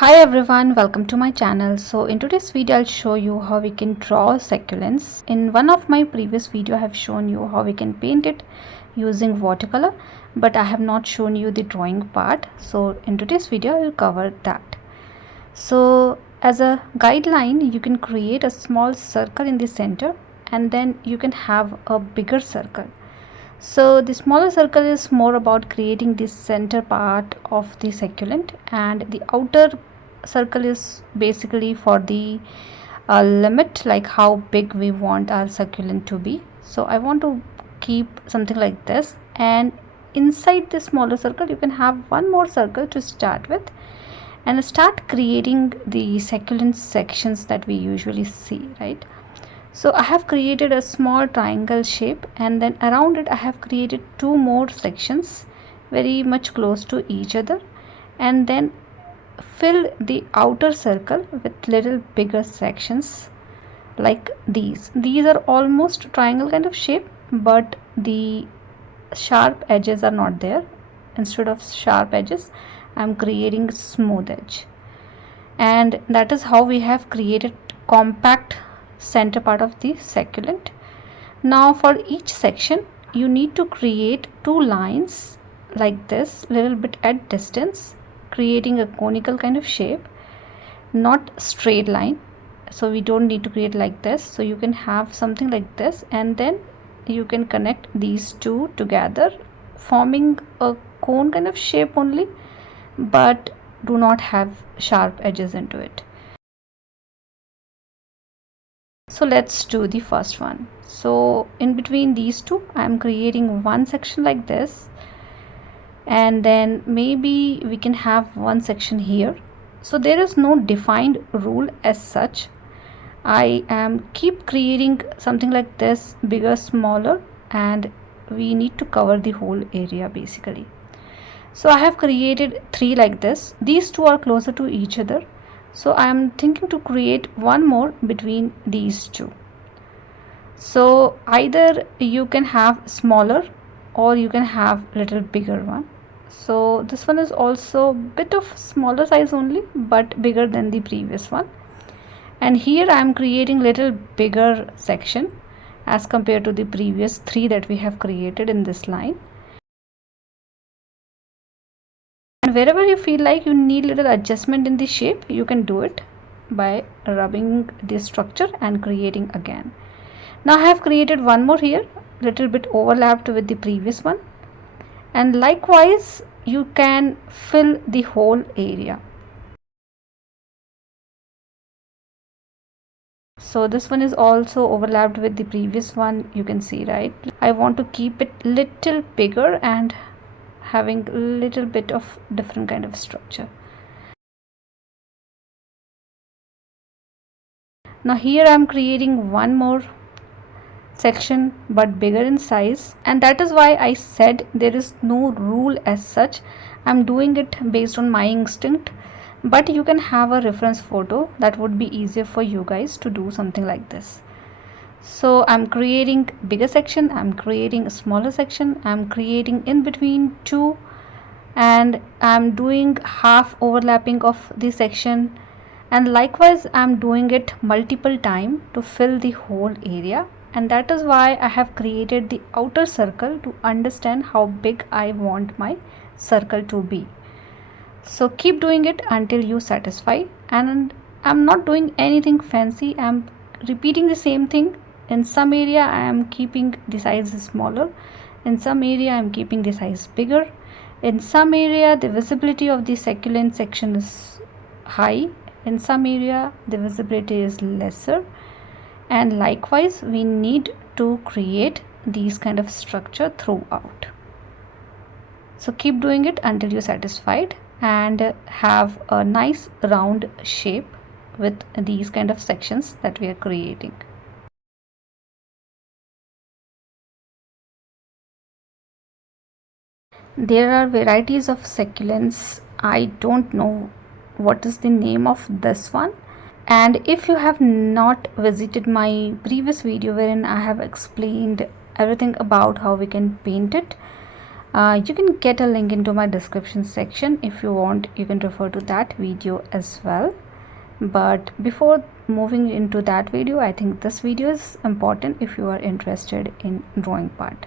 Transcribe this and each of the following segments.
Hi everyone, welcome to my channel. So in today's video I'll show you how we can draw succulents. In one of my previous video I have shown you how we can paint it using watercolor, but I have not shown you the drawing part. So in today's video I will cover that. So as a guideline, you can create a small circle in the center and then you can have a bigger circle. So the smaller circle is more about creating the center part of the succulent, and the outer circle is basically for the limit, like how big we want our succulent to be. So I want to keep something like this, and inside the smaller circle you can have one more circle to start with and start creating the succulent sections that we usually see, right? So I have created a small triangle shape, and then around it I have created two more sections very much close to each other, and then fill the outer circle with little bigger sections like these. These are almost triangle kind of shape, but the sharp edges are not there. Instead of sharp edges I am creating smooth edge, and that is how we have created compact center part of the succulent. Now for each section you need to create two lines like this, little bit at distance, creating a conical kind of shape, not straight line. So we don't need to create like this. So you can have something like this, and then you can connect these two together, forming a cone kind of shape only, but do not have sharp edges into it. So let's do the first one. So in between these two I am creating one section like this, and then maybe we can have one section here. So there is no defined rule as such. I am keep creating something like this, bigger, smaller, and we need to cover the whole area basically. So I have created three like this. These two are closer to each other, so I am thinking to create one more between these two. So either you can have smaller or you can have little bigger one. So this one is also bit of smaller size only, but bigger than the previous one. And here I am creating little bigger section as compared to the previous three that we have created in this line. And wherever you feel like you need little adjustment in the shape, you can do it by rubbing the structure and creating again. Now I have created one more here, little bit overlapped with the previous one, and likewise you can fill the whole area. So this one is also overlapped with the previous one, you can see, right? I want to keep it little bigger and having little bit of different kind of structure. Now here I am creating one more section but bigger in size, and that is why I said there is no rule as such. I'm doing it based on my instinct, but you can have a reference photo that would be easier for you guys to do something like this. So I'm creating bigger section, I'm creating a smaller section, I'm creating in between two, and I'm doing half overlapping of the section, and likewise I'm doing it multiple times to fill the whole area. And that is why I have created the outer circle to understand how big I want my circle to be. So keep doing it until you satisfy, and I'm not doing anything fancy. I'm repeating the same thing. In some area I am keeping the size smaller, in some area I am keeping the size bigger, in some area the visibility of the succulent section is high, in some area the visibility is lesser, and likewise we need to create these kind of structure throughout. So keep doing it until you're satisfied and have a nice round shape with these kind of sections that we are creating. There are varieties of succulents. I don't know what is the name of this one, and if you have not visited my previous video wherein I have explained everything about how we can paint it, You can get a link into my description section. If you want, you can refer to that video as well. But before moving into that video, I think this video is important if you are interested in drawing part.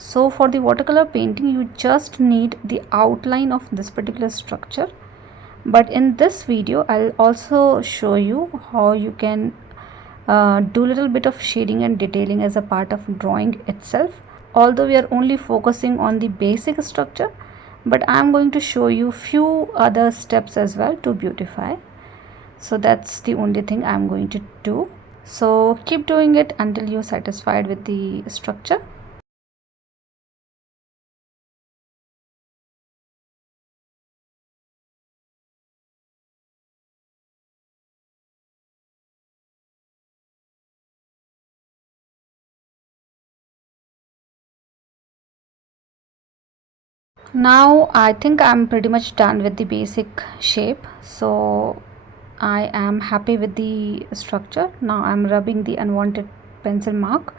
So for the watercolor painting, you just need the outline of this particular structure. But in this video, I'll also show you how you can do a little bit of shading and detailing as a part of drawing itself. Although we are only focusing on the basic structure, but I'm going to show you few other steps as well to beautify. So that's the only thing I'm going to do. So keep doing it until you're satisfied with the structure. Now I think I'm pretty much done with the basic shape, so I am happy with the structure. Now I'm rubbing the unwanted pencil mark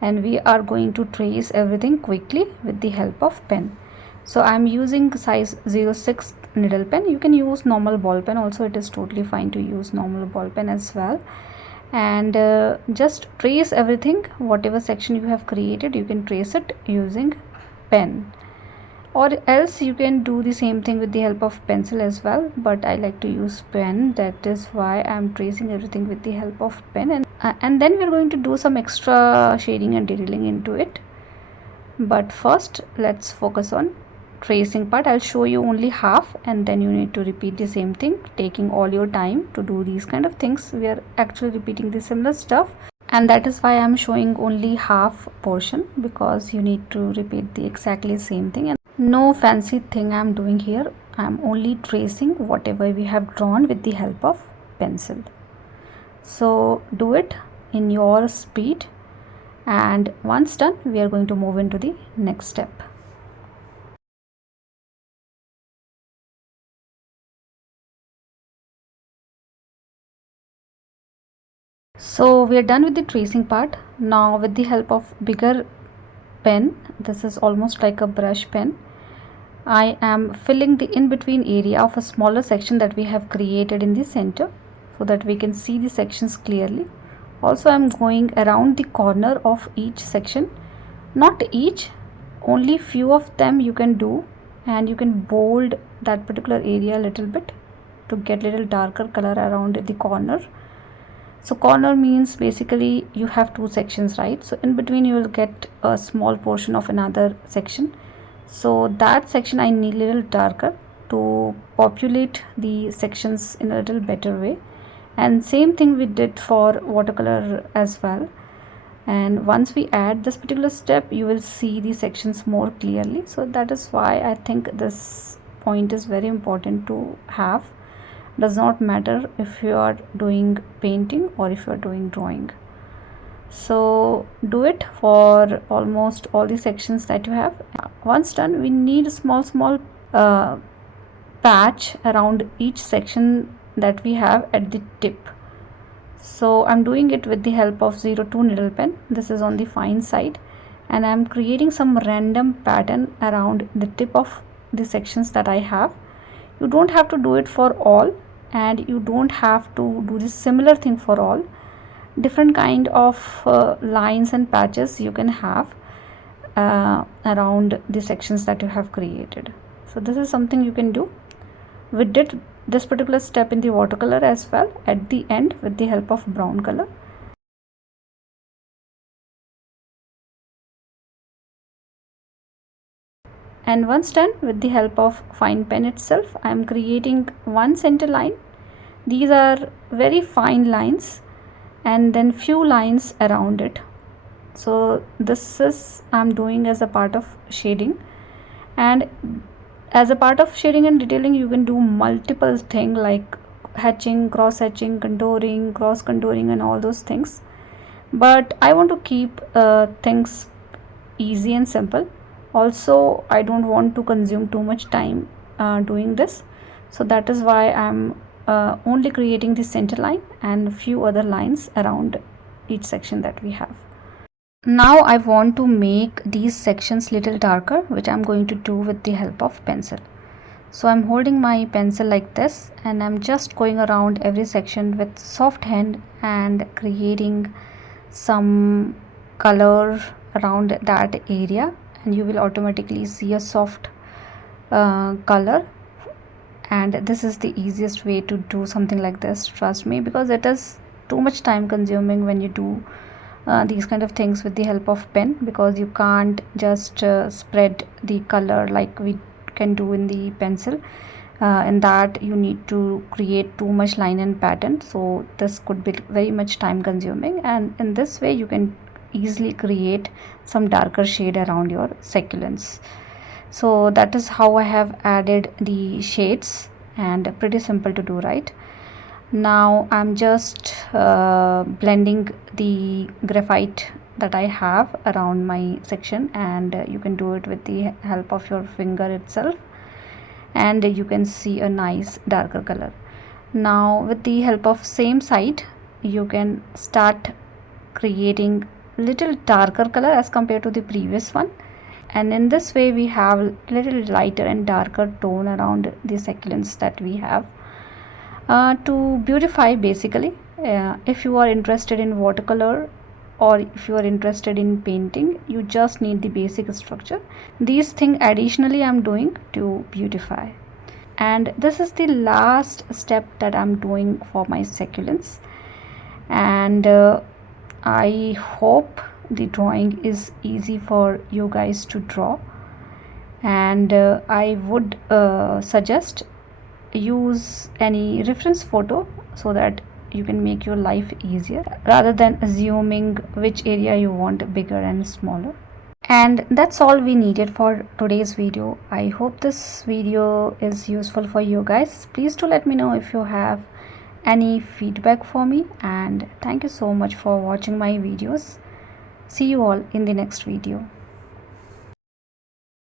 and we are going to trace everything quickly with the help of pen. So I'm using size 06 needle pen. You can use normal ball pen also, it is totally fine to use normal ball pen as well. And just trace everything, whatever section you have created, you can trace it using pen, or else you can do the same thing with the help of pencil as well, but I like to use pen. That is why I'm tracing everything with the help of pen, and then we're going to do some extra shading and detailing into it. But first let's focus on tracing part. I'll show you only half and then you need to repeat the same thing, taking all your time to do these kind of things. We are actually repeating the similar stuff, and that is why I'm showing only half portion, because you need to repeat the exactly same thing. And no fancy thing I'm doing here, I'm only tracing whatever we have drawn with the help of pencil. So do it in your speed, and once done we are going to move into the next step. So we are done with the tracing part. Now with the help of bigger pen, this is almost like a brush pen, I am filling the in-between area of a smaller section that we have created in the center so that we can see the sections clearly. Also I am going around the corner of each section, not each, only few of them you can do, and you can bold that particular area a little bit to get little darker color around the corner. So corner means basically you have two sections, right? So in between you will get a small portion of another section. So that section I need a little darker to populate the sections in a little better way. And same thing we did for watercolor as well. And once we add this particular step, you will see the sections more clearly. So that is why I think this point is very important to have. Does not matter if you are doing painting or if you are doing drawing. So do it for almost all the sections that you have. Once done, we need a small patch around each section that we have at the tip. So I'm doing it with the help of 02 needle pen. This is on the fine side, and I'm creating some random pattern around the tip of the sections that I have. You don't have to do it for all, and you don't have to do the similar thing for all. Different kind of lines and patches you can have around the sections that you have created. So this is something you can do. We did this particular step in the watercolor as well at the end with the help of brown color. And once done, with the help of fine pen itself, I am creating one center line. These are very fine lines, and then few lines around it. So this is I'm doing as a part of shading, and as a part of shading and detailing you can do multiple things like hatching, cross hatching, contouring, cross contouring, and all those things, but I want to keep things easy and simple. Also I don't want to consume too much time doing this, so that is why I'm only creating the center line and few other lines around each section that we have. Now I want to make these sections little darker, which I'm going to do with the help of pencil. So I'm holding my pencil like this and I'm just going around every section with soft hand and creating some color around that area, and you will automatically see a soft color. And this is the easiest way to do something like this, trust me, because it is too much time consuming when you do these kind of things with the help of pen, because you can't just spread the color like we can do in the pencil. In that you need to create too much line and pattern, so this could be very much time consuming, and in this way you can easily create some darker shade around your succulents. So that is how I have added the shades, and pretty simple to do, right? Now I'm just blending the graphite that I have around my section, and you can do it with the help of your finger itself, and you can see a nice darker color. Now with the help of same side you can start creating little darker color as compared to the previous one, and in this way we have little lighter and darker tone around the succulents that we have to beautify basically. If you are interested in watercolor or if you are interested in painting, you just need the basic structure. These things additionally I'm doing to beautify, and this is the last step that I'm doing for my succulents. And I hope the drawing is easy for you guys to draw, and I would suggest use any reference photo so that you can make your life easier rather than assuming which area you want bigger and smaller. And that's all we needed for today's video. I hope this video is useful for you guys. Please do let me know if you have any feedback for me, and thank you so much for watching my videos. See you all in the next video.